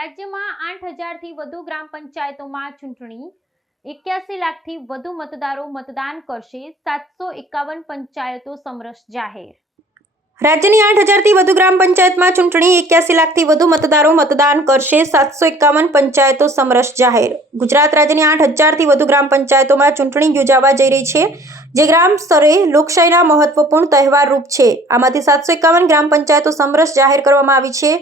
રાજ્યમાં 8,000થી વધુ ગ્રામ પંચાયતોમાં ચૂંટણી 81 લાખથી વધુ મતદારો મતદાન કરશે 751 પંચાયતો સમરસ જાહેર રાજ્યની 8,000થી વધુ ગ્રામ પંચાયતમાં ચૂંટણી 81 લાખથી વધુ મતદારો મતદાન કરશે 751 પંચાયતો સમરસ જાહેર ગુજરાત રાજ્યની 8,000થી વધુ ગ્રામ પંચાયતોમાં ચૂંટણી યોજાવા જઈ રહી છે જે ગ્રામ સ્તરે લોકશાહીના મહત્વપૂર્ણ તહેવાર રૂપ છે આમાંથી 751 ગ્રામ પંચાયતો સમરસ જાહેર કરવામાં આવી છે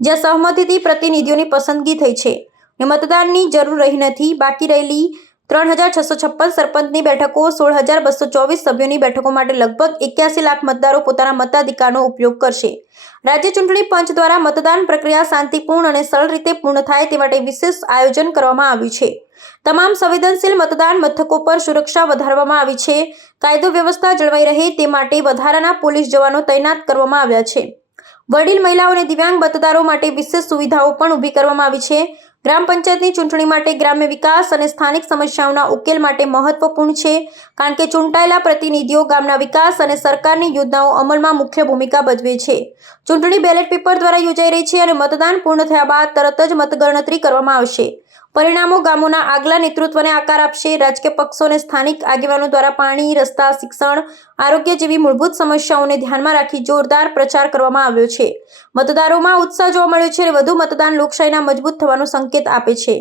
જ્યાં સહમતિથી પ્રતિનિધિઓની પસંદગી થઈ છે અને મતદાનની જરૂર રહી નથી બાકી રહેલી 3,656 સરપંચની બેઠકો 16,224 સભ્યોની બેઠકો માટે લગભગ 81 લાખ મતદારો પોતાના મતાધિકારનો ઉપયોગ કરશે રાજ્ય ચૂંટણી પંચ દ્વારા મતદાન પ્રક્રિયા શાંતિપૂર્ણ અને સરળ રીતે પૂર્ણ થાય તે માટે વિશેષ આયોજન કરવામાં આવ્યું છે તમામ સંવેદનશીલ મતદાન મથકો પર સુરક્ષા વધારવામાં આવી છે કાયદો વ્યવસ્થા જળવાઈ રહે તે માટે વધારાના પોલીસ જવાનો તૈનાત કરવામાં આવ્યા છે વડીલ મહિલાઓ અને દિવ્યાંગ મતદારો માટે વિશેષ સુવિધાઓ પણ ઊભી કરવામાં આવી છે ગ્રામ પંચાયતની ચૂંટણી માટે ગ્રામ્ય વિકાસ અને સ્થાનિક સમસ્યાઓના ઉકેલ માટે મહત્વપૂર્ણ છે કારણ કે ચૂંટાયેલા પ્રતિનિધિઓ ગામના વિકાસ અને સરકારની યોજનાઓ અમલમાં મુખ્ય ભૂમિકા ભજવે છે ચૂંટણી બેલેટ પેપર દ્વારા યોજાઈ રહી છે અને મતદાન પૂર્ણ થયા બાદ તરત જ મતગણતરી કરવામાં આવશે પરિણામો ગામોના આગલા નેતૃત્વને આકાર આપશે રાજકીય પક્ષો અને સ્થાનિક આગેવાનો દ્વારા પાણી રસ્તા શિક્ષણ આરોગ્ય જેવી મૂળભૂત સમસ્યાઓને ધ્યાનમાં રાખી જોરદાર પ્રચાર કરવામાં આવ્યો છે મતદારોમાં ઉત્સાહ જોવા મળ્યો છે અને વધુ મતદાન લોકશાહીના મજબૂત થવાનો સંકેત આપે છે